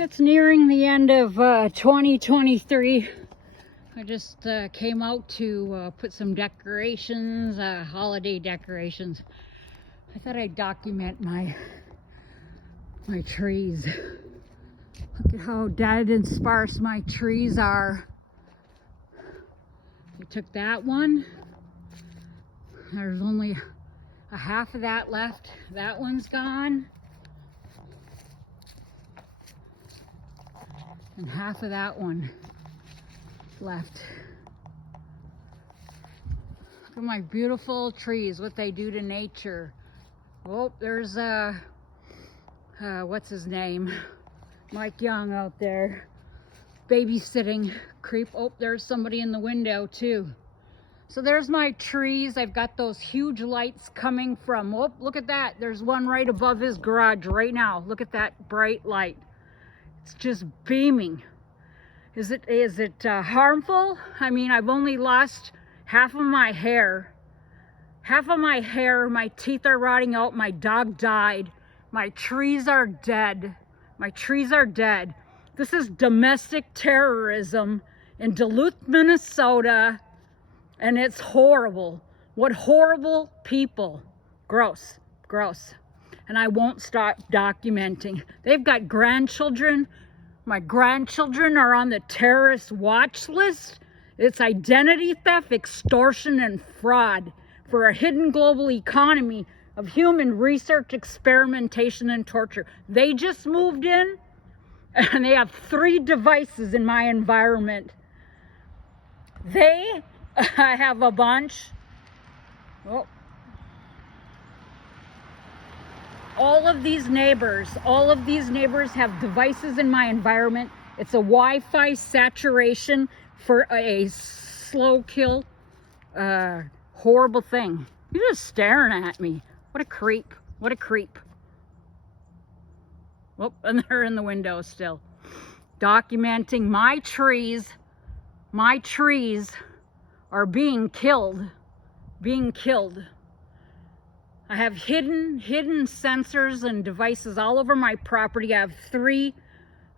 It's nearing the end of 2023. I just came out to put some decorations, holiday decorations. I thought I'd document my trees. Look at how dead and sparse my trees are. I took that one. There's only a half of that left. That one's gone. And half of that one left. Look at my beautiful trees, what they do to nature. Oh, there's what's his name? Mike Young out there babysitting. Creep. Oh, there's somebody in the window too. So there's my trees. I've got those huge lights coming from, oh, look at that. There's one right above his garage right now. Look at that bright light. It's just beaming. Is it harmful? I mean, I've only lost half of my hair. Half of my hair, my teeth are rotting out, my dog died. My trees are dead. My trees are dead. This is domestic terrorism in Duluth, Minnesota, and it's horrible. What horrible people. Gross, gross. And I won't stop documenting. They've got grandchildren. My grandchildren are on the terrorist watch list. It's identity theft, extortion, and fraud for a hidden global economy of human research, experimentation, and torture. They just moved in, and they have 3 devices in my environment. They have a bunch. Oh. All of these neighbors have devices in my environment. It's a Wi-Fi saturation for a slow kill. Horrible thing. You're just staring at me. What a creep. What a creep. Oh, and they're in the window still. Documenting my trees. My trees are being killed. Being killed. I have hidden sensors and devices all over my property. I have 3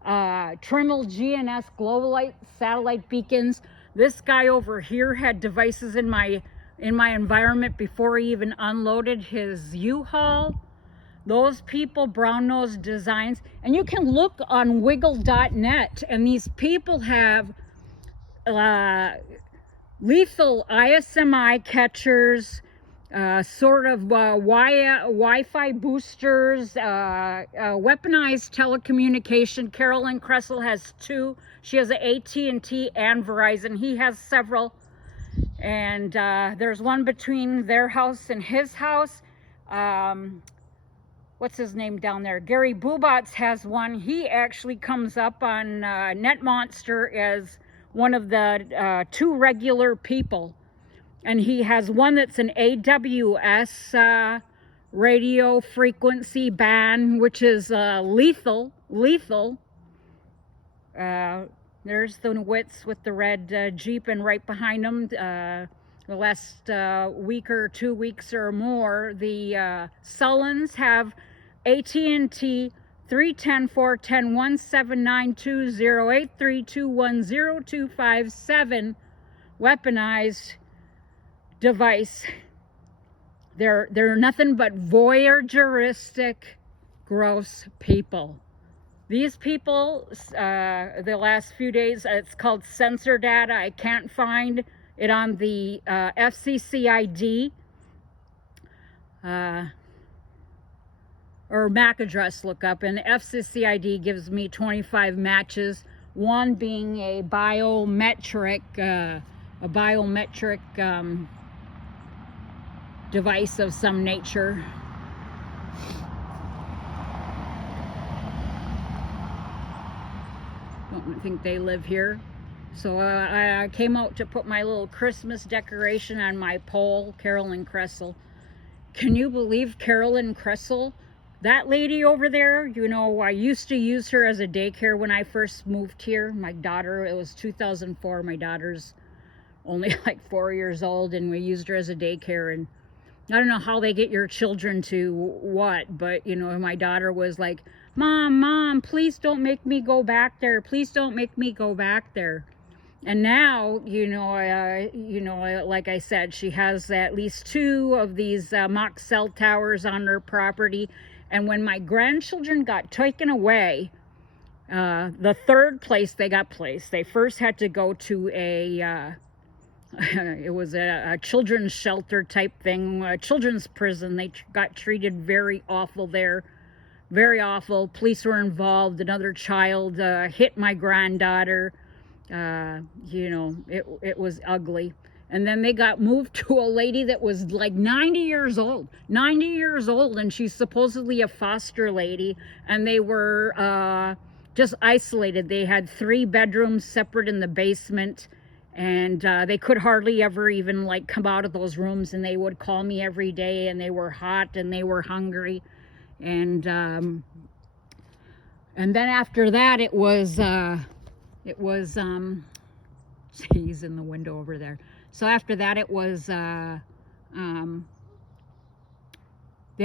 Trimble GNS Global Light satellite beacons. This guy over here had devices in my environment before he even unloaded his U-Haul. Those people, Brown Nose Designs, and you can look on wiggle.net, and these people have lethal ISMI catchers, sort of Wi-Fi boosters, weaponized telecommunication. Carolyn Kressel has 2. She has an AT&T and Verizon. He has several. And there's one between their house and his house. What's his name down there? Gary Bubots has one. He actually comes up on NetMonster as one of the 2 regular people. And he has one that's an AWS radio frequency band, which is lethal. There's the Wits with the red Jeep, and right behind them, the last week or 2 weeks or more, the Sullens have AT&T 310-410-1792-083210257 weaponized device. They're nothing but voyeuristic, gross people. These people, the last few days, it's called sensor data. I can't find it on the FCC ID or MAC address lookup, and the FCC ID gives me 25 matches, one being a biometric device of some nature. Don't think they live here. So I came out to put my little Christmas decoration on my pole. Carolyn Kressel. Can you believe Carolyn Kressel? That lady over there, you know, I used to use her as a daycare when I first moved here. My daughter, it was 2004. My daughter's only like 4 years old, and we used her as a daycare, and I don't know how they get your children to what, but you know, my daughter was like, Mom, please don't make me go back there. Please don't make me go back there. And now, like I said, she has at least 2 of these mock cell towers on her property. And when my grandchildren got taken away, the 3rd place they got placed, they first had to go to it was a children's shelter type thing, a children's prison. They got treated very awful there. Very awful. Police were involved. Another child hit my granddaughter. It was ugly. And then they got moved to a lady that was like 90 years old, and she's supposedly a foster lady, and they were just isolated. They had 3 bedrooms separate in the basement, and they could hardly ever even like come out of those rooms, and they would call me every day, and they were hot and they were hungry. And then after that it was he's in the window over there. So after that it was they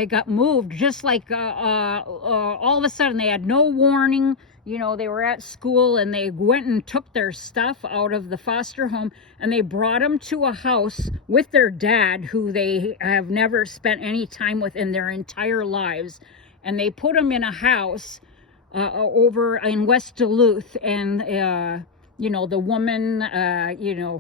got moved just like all of a sudden. They had no warning. You know, they were at school and they went and took their stuff out of the foster home, and they brought them to a house with their dad, who they have never spent any time with in their entire lives. And they put them in a house over in West Duluth, and the woman,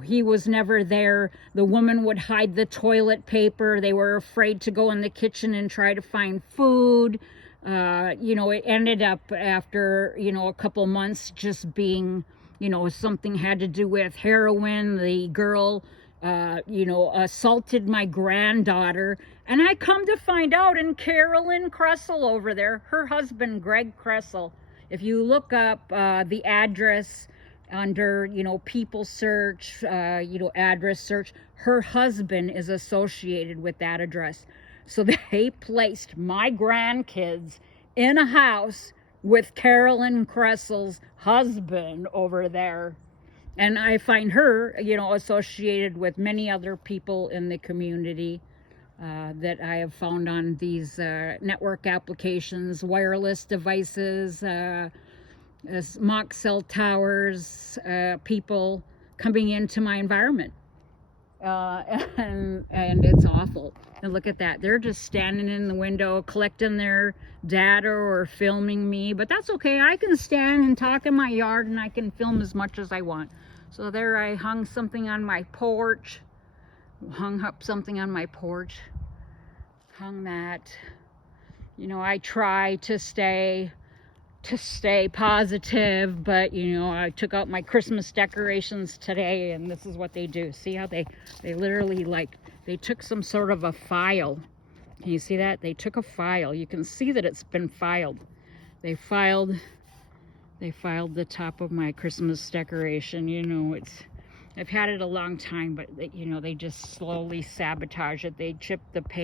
he was never there. The woman would hide the toilet paper. They were afraid to go in the kitchen and try to find food. It ended up after, a couple months just being, something had to do with heroin. The girl, assaulted my granddaughter. And I come to find out, and Carolyn Kressel over there, her husband, Greg Kressel, if you look up the address under, people search, address search, her husband is associated with that address. So they placed my grandkids in a house with Carolyn Kressel's husband over there. And I find her, associated with many other people in the community that I have found on these network applications, wireless devices, mock cell towers, people coming into my environment. And it's awful. And look at that. They're just standing in the window collecting their data or filming me. But that's okay. I can stand and talk in my yard, and I can film as much as I want. So there I hung something on my porch. Hung up something on my porch. Hung that. I try to stay positive, but I took out my Christmas decorations today, and this is what they do. See how they literally, like, they took some sort of a file. Can you see that? They took a file. You can see that it's been filed. They filed the top of my Christmas decoration. I've had it a long time, but they just slowly sabotage it. They chip the paper.